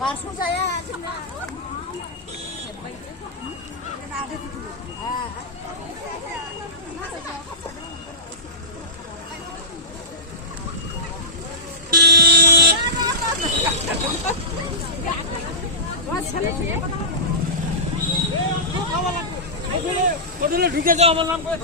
Masuk saya. ঢুকে যাও আমাৰ নাম কৰে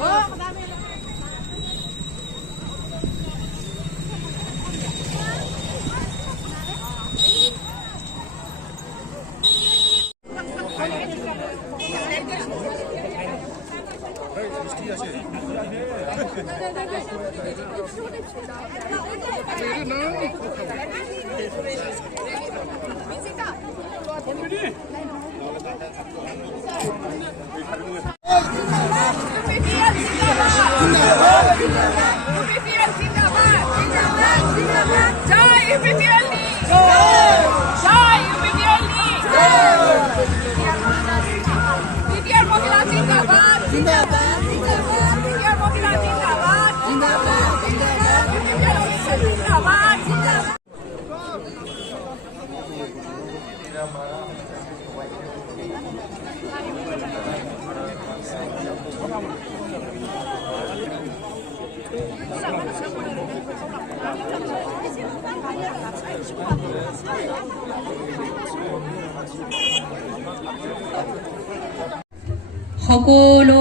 সকলো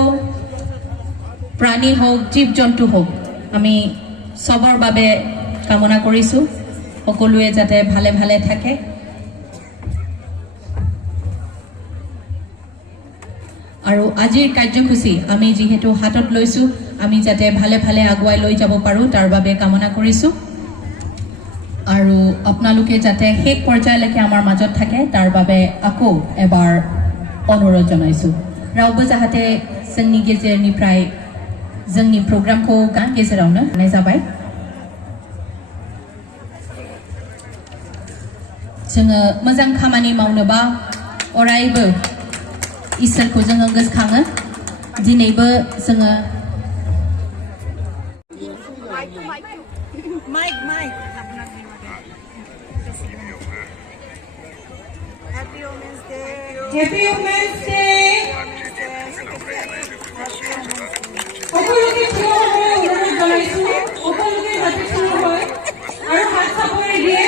প্ৰাণী হোক জীৱ জন্তু হোক আমি সবৰ বাবে কামনা কৰিছো সকলোৱে যাতে ভালে ভালে থাকে আৰু আজিৰ কাৰ্যসূচী আমি যেহেতু হাতত লৈছো আমি যাতে ভালে ভালে আগুৱাই লৈ যাব পাৰো তাৰ বাবে কামনা কৰিছো আৰু আপোনালোকে যাতে শেষ পৰ্যায়লৈকে আমাৰ মাজত থাকে তাৰ বাবে আকৌ এবাৰ অনুৰোধ জনাইছো रावबो जाहाथे जोंनि गेजेरनिफ्राय जोंनि प्रग्रामखौ गेजेरावनो होनाय जाबाय जोङो मोजां खामानि मावनोबा अरायबो इसोरखौ जोङो गोसोखाङो दिनैबो जोङो Happy Women's Day. সকলোকে থিয় হৈ অনুৰোধ জনাইছো সকলোকে যাতে থিয় হৈ আৰু হাত চাপৰি দিয়ে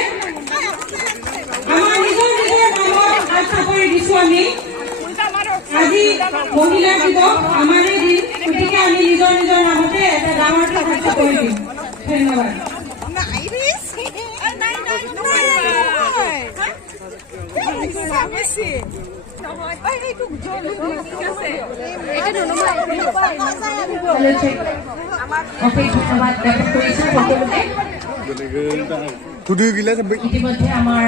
আমাৰ নিজৰ নামত হাত চাপৰি দিছো আমি আজি মহিলা দিৱস আমাৰে দিন গতিকে আমি নিজৰ নামতে এটা ডাঙৰকৈ হাত চাপৰি দিম ধন্যবাদ ধন্যবাদ